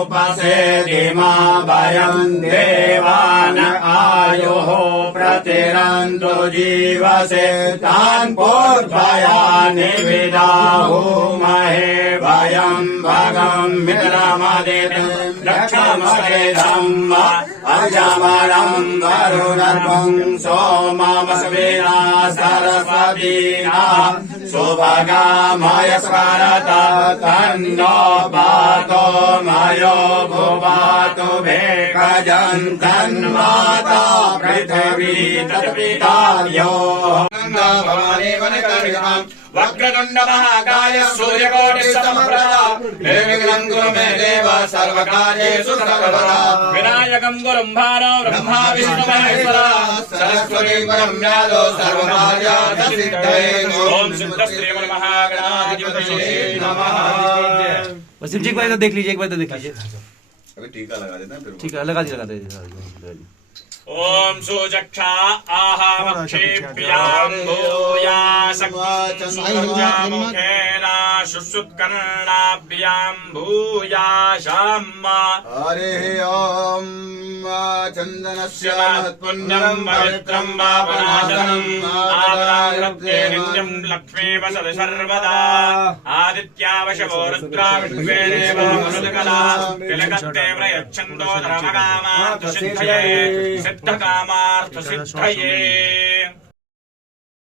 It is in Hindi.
उपसेदिमा वयम् देवान आयुः प्रतिरन्तु जीवसे तान् पूर्वयानि विदाहुमहे वयम् भगम् मित्रमदितिम् रक्षमदेधम् अजमरम् वरुणर्वम् सोममस्मिना सरस्वतीना सुभगामय स्मरत तन्नो पातो मयो भुवातु भेकजन्तन्माता पृथिवी तत्पितार्यो भवानी वनकर्यम् वक्रतुण्ड महाकाय सूर्यकोटिसमप्रभा निर्विघ्नं कुरु मे देव सर्वकार्येषु सर्वदा विनायकं गुरुं भानो ब्रह्मा विष्णु महेश्वर सरस्वती परम्यादो सर्वकार्यार्थसिद्धये ओम सिद्ध श्री महागणाधिपतये नमः। वसीम जी एक बार देख लीजिए, एक बार देख लीजिए। अभी टीका लगा देना फिर ठीक है, लगा दीजिए। ओम सुजक्षा आहामक्षेभ्यां भूया मुखेना शुश्रुत्कर्णाभ्यां भूया शाम्मा हरे ओम चंदनस्य पुण्यं पवित्रं पापनाशनम् आदराग्रप्ते नित्यं लक्ष्मी वसति सर्वदा आदित्यावशवो रुद्रा विश्वे देवो मरुदकला तिलकत्ते प्रयच्छन्तो धर्मकामार्थसिद्धये सिद्धकामार्थसिद्धये।